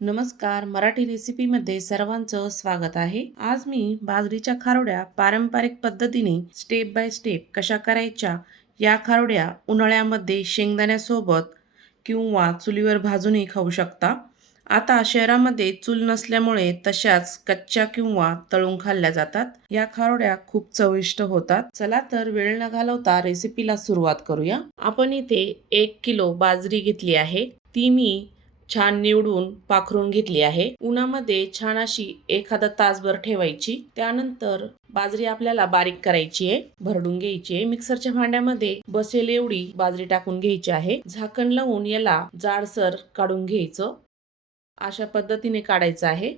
नमस्कार मराठी रेसिपीमध्ये सर्वांचं स्वागत आहे. आज मी बाजरीच्या खारोड्या पारंपरिक पद्धतीने स्टेप बाय स्टेप कशा करायच्या या खारोड्या उन्हाळ्यामध्ये शेंगदाण्यासोबत किंवा चुलीवर भाजूनही खाऊ शकता. आता शहरामध्ये चूल नसल्यामुळे तशाच कच्च्या किंवा तळून खाल्ल्या जातात. या खारोड्या खूप चविष्ट होतात. चला तर वेळ न घालवता रेसिपीला सुरुवात करूया. आपण इथे एक किलो बाजरी घेतली आहे. ती मी छान निवडून पाखरून घेतली आहे. उन्हामध्ये छान अशी एखादा तासभर ठेवायची. त्यानंतर बाजरी आपल्याला बारीक करायची आहे. भरडून घ्यायची आहे. मिक्सरच्या भांड्यामध्ये बसेल एवढी बाजरी टाकून घ्यायची आहे. झाकण लावून याला जाडसर काढून घ्यायचं. अशा पद्धतीने काढायचं आहे.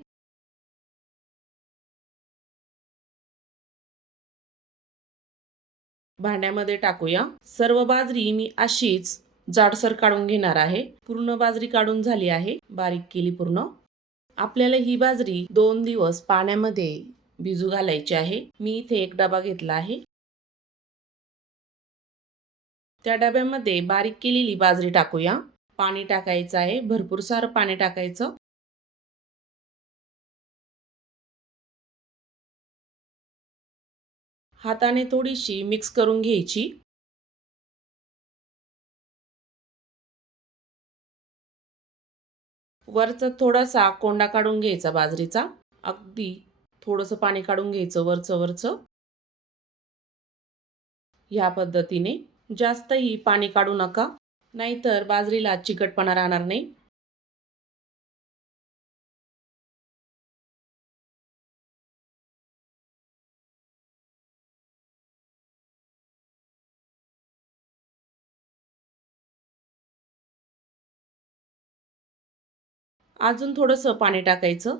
भांड्यामध्ये टाकूया. सर्व बाजरी मी अशीच जाडसर काढून घेणार आहे. पूर्ण बाजरी काढून झाली आहे. बारीक केली पूर्ण. आपल्याला ही बाजरी दोन दिवस पाण्यामध्ये भिजू घालायची आहे. मी इथे एक डबा घेतला आहे. त्या डब्यामध्ये बारीक केलेली बाजरी टाकूया. पाणी टाकायचं आहे. भरपूर सारं पाणी टाकायचं. हाताने थोडीशी मिक्स करून घ्यायची. वरचा थोडासा कोंडा काढून घ्यायचा बाजरीचा. अगदी थोडंसं पाणी काढून घ्यायचं वरचं वरचं. ह्या पद्धतीने जास्तही पाणी काढू नका. नाहीतर बाजरीला चिकटपणा राहणार नाही. अजून थोडंसं पाणी टाकायचं.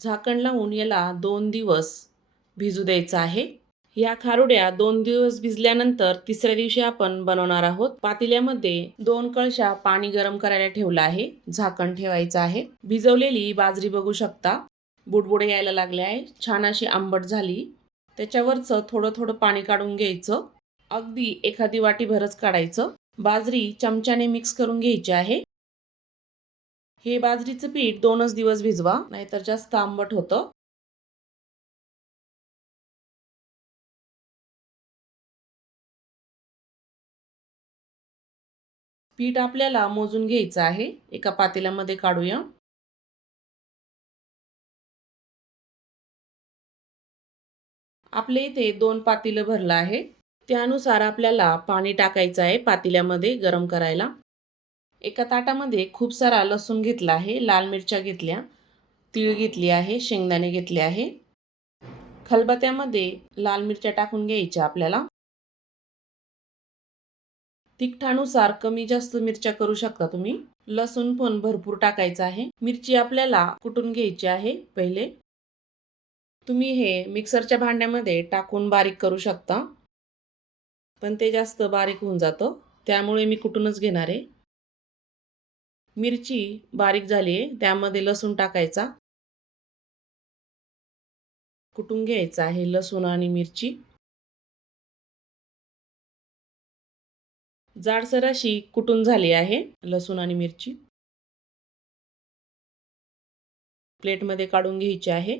झाकण लावून याला दोन दिवस भिजू द्यायचं आहे. या खारुड्या दोन दिवस भिजल्यानंतर तिसऱ्या दिवशी आपण बनवणार आहोत. पातेल्यामध्ये दोन कळशा पाणी गरम करायला ठेवलं आहे. झाकण ठेवायचं आहे. भिजवलेली बाजरी बघू शकता. बुडबुडे यायला लागले आहे. छान अशी आंबट झाली. त्याच्यावरचं थोडं थोडं पाणी काढून घ्यायचं. अगदी एखादी वाटी भरच काढायचं. बाजरी चमच्याने मिक्स करून घ्यायची आहे. हे बाजरीचं पीठ दोनच दिवस भिजवा नाहीतर जास्त आंबट होतं. पीठ आपल्याला मोजून घ्यायचं आहे. एका पातेल्यामध्ये काढूया. आपल्या इथे दोन पातेलं भरलं आहे. त्यानुसार आपल्याला पाणी टाकायचं आहे पातेल्यामध्ये गरम करायला. एका ताटामध्ये खूप सारा लसूण घेतला आहे लाल मिरच्या घेतल्या तीळ घेतली आहे शेंगदाणे घेतले आहे. खलबत्यामध्ये लाल मिरच्या टाकून घ्यायच्या आपल्याला. तिखटानुसार कमी जास्त मिरच्या करू शकता तुम्ही. लसूण पण भरपूर टाकायचं आहे. मिरची आपल्याला कुटून घ्यायची आहे पहिले. तुम्ही हे मिक्सरच्या भांड्यामध्ये टाकून बारीक करू शकता. पण ते जास्त बारीक होऊन जातं. त्यामुळे मी कुटूनच घेणार आहे. मिरची बारीक झाली आहे त्यामध्ये लसूण टाकायचा. कुटून घ्यायचा आहे लसूण आणि मिरची. जाडसर अशी कुटून झाली आहे लसूण आणि मिरची. प्लेटमध्ये काढून घ्यायची आहे.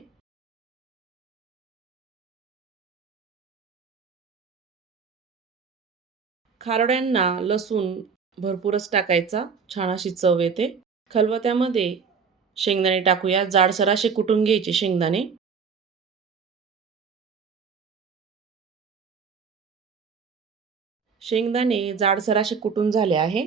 खारड्यांना लसूण भरपूरच टाकायचा. छान अशी चव येते. खलबत्यामध्ये शेंगदाणे टाकूया. जाडसर असे कुटून घ्यायचे शेंगदाणे. शेंगदाणे जाडसर असे कुटून झाले आहे.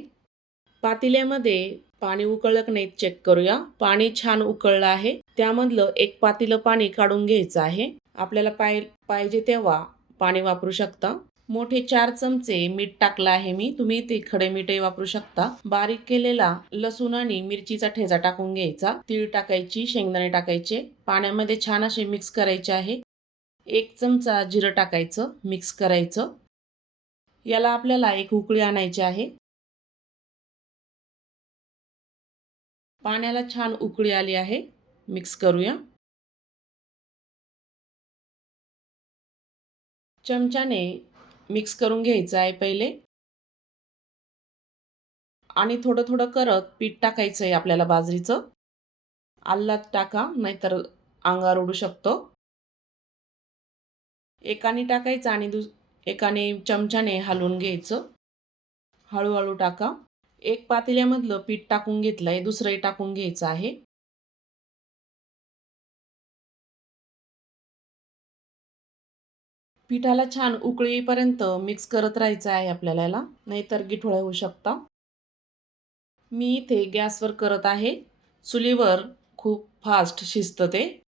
पातेल्यामध्ये पाणी उकळलं की नाही चेक करूया. पाणी छान उकळलं आहे. त्यामधलं एक पातेलं पाणी काढून घ्यायचं आहे. आपल्याला पाय पाहिजे तेव्हा पाणी वापरू शकता. मोठे चार चमचे मीठ टाकलं आहे मी. तुम्ही ते खडे मीठही वापरू शकता. बारीक केलेला लसूण आणि मिरचीचा ठेचा टाकून घ्यायचा. तीळ टाकायची शेंगदाणे टाकायचे. पाण्यामध्ये छान असे मिक्स करायचे आहे. एक चमचा जिरं टाकायचं मिक्स करायचं. याला आपल्याला एक उकळी आणायची आहे. पाण्याला छान उकळी आली आहे. मिक्स करूया. चमच्याने मिक्स करून घ्यायचं आहे पहिले. आणि थोडं थोडं करत पीठ टाकायचं आहे आपल्याला बाजरीचं. आल्लात टाका नाहीतर अंगावर उडू शकतो. एकाने टाकायचं आणि दुस एकाने चमच्याने हलवून घ्यायचं. हळूहळू टाका. एक पातेल्यामधलं पीठ टाकून घेतलं आहे दुसरंही टाकून घ्यायचं आहे. पिठाला छान उकळीपर्यंत मिक्स करत राहायचं आहे आपल्याला याला. नाहीतर गिठोळ्या होऊ शकता. मी इथे गॅसवर करत आहे. चुलीवर खूप फास्ट शिजतं ते.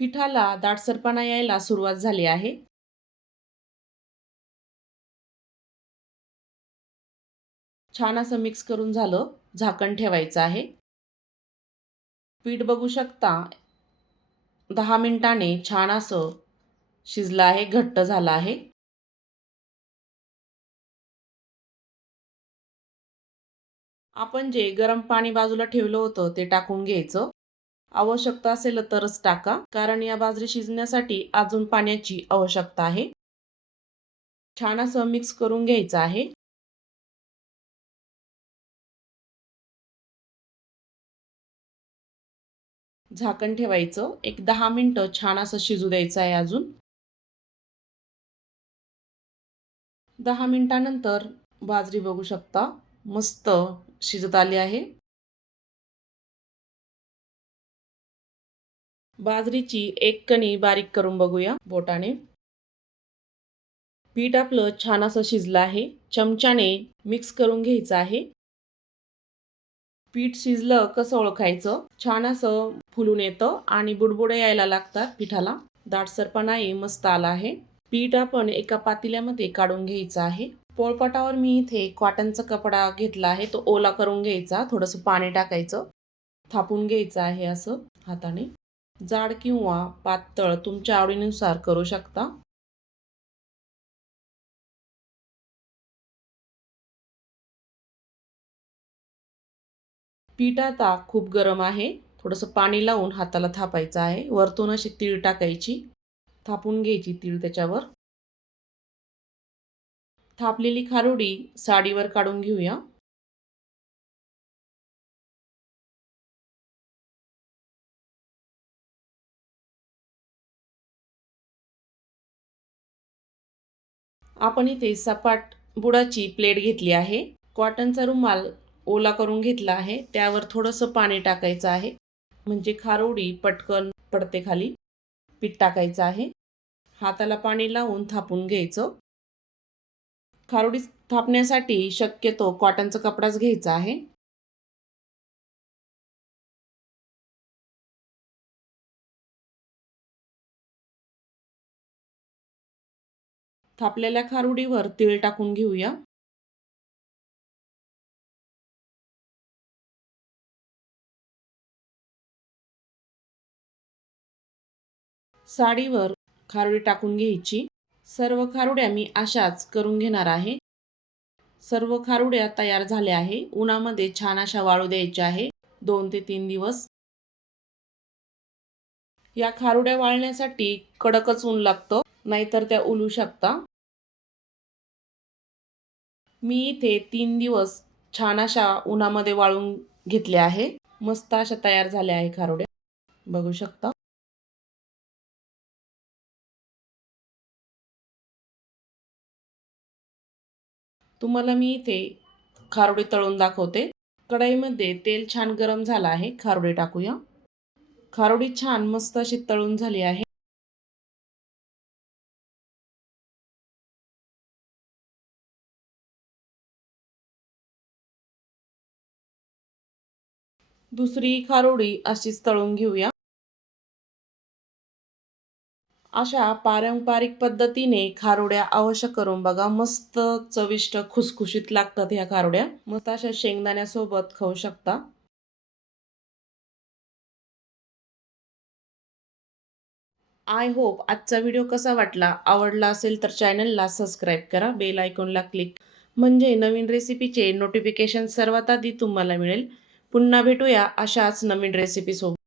पिठाला दाटसरपणा यायला सुरुवात झाली आहे. छान असं मिक्स करून झालं झाकण ठेवायचं आहे. पीठ बघू शकता दहा मिनिटाने छान असं शिजलं आहे घट्ट झालं आहे. आपण जे गरम पाणी बाजूला ठेवलं होतं ते टाकून घ्यायचं. आवश्यकता असेल तरच टाका कारण या बाजरी शिजण्यासाठी अजून पाण्याची आवश्यकता आहे. छान असं मिक्स करून घ्यायचं आहे. झाकण ठेवायचं. एक दहा मिनटं छान असं शिजू द्यायचं आहे अजून. दहा मिनिटानंतर बाजरी बघू शकता मस्त शिजत आली आहे. बाजरीची एक कणी बारीक करून बघूया बोटाने. पीठ आपलं छान असं शिजलं आहे. चमच्याने मिक्स करून घ्यायचं आहे. पीठ शिजलं कसं ओळखायचं? छान असं फुलून येतं आणि बुडबुडे यायला लागतात पिठाला. दाटसरपणाही मस्त आला आहे. पीठ आपण एका पातेल्यामध्ये काढून घ्यायचं आहे. पोळपाटावर मी इथे कॉटनचा कपडा घेतला आहे. तो ओला करून घ्यायचा. थोडंसं पाणी टाकायचं. थापून घ्यायचं आहे असं हाताने. जाड किंवा पातळ तुमच्या आवडीनुसार करू शकता. पीठ आता खूप गरम आहे. थोडंसं पाणी लावून हाताला थापायचं आहे. वरतून अशी तीळ टाकायची. थापून घ्यायची तीळ त्याच्यावर. थापलेली खारोडी साडीवर काढून घेऊया. आपण इथे सपाट बुडाची प्लेट घेतली आहे. कॉटनचा रुमाल ओला करून घेतला आहे. त्यावर थोडंसं पाणी टाकायचं आहे. म्हणजे खारोडी पटकन पडते खाली. पीठ टाकायचं आहे. हाताला पाणी लावून थापून घ्यायचं. खारोडी थापण्यासाठी शक्यतो कॉटनचा कपडाच घ्यायचा आहे. थापलेल्या खारुडीवर तीळ टाकून घेऊया. साडीवर खारुडी टाकून घ्यायची. सर्व खारुड्या मी अशाच करून घेणार आहे. सर्व खारुड्या तयार झाल्या आहे. उन्हामध्ये छान अशा वाळू द्यायच्या आहे. दोन ते तीन दिवस. या खारुड्या वाळण्यासाठी कडकच ऊन लागतं. नाहीतर त्या उलू शकता. मी इथे तीन दिवस छान अशा उन्हामध्ये वाळून घेतल्या आहे. मस्त अशा तयार झाल्या आहे खारोड्या. बघू शकता. तुम्हाला मी इथे खारोडी तळून दाखवते. कढईमध्ये तेल छान गरम झालं आहे. खारोडी टाकूया. खारोडी छान मस्त अशी तळून झाली आहे. दुसरी खारोडी अशीच तळून घेऊया. अशा पारंपरिक पद्धतीने खारोड्या अवश्य करून बघा. मस्त चविष्ट खुसखुशीत लागतात ह्या खारोड्या. मस्त अशा शेंगदाण्यासोबत खाऊ शकता. आय होप आजचा व्हिडिओ कसा वाटला? आवडला असेल तर चॅनलला सबस्क्राईब करा. बेल आयकॉनला क्लिक. म्हणजे नवीन रेसिपीचे नोटिफिकेशन सर्वात आधी तुम्हाला मिळेल. पुन्हा भेटूया अशाच नवीन रेसिपीसोबत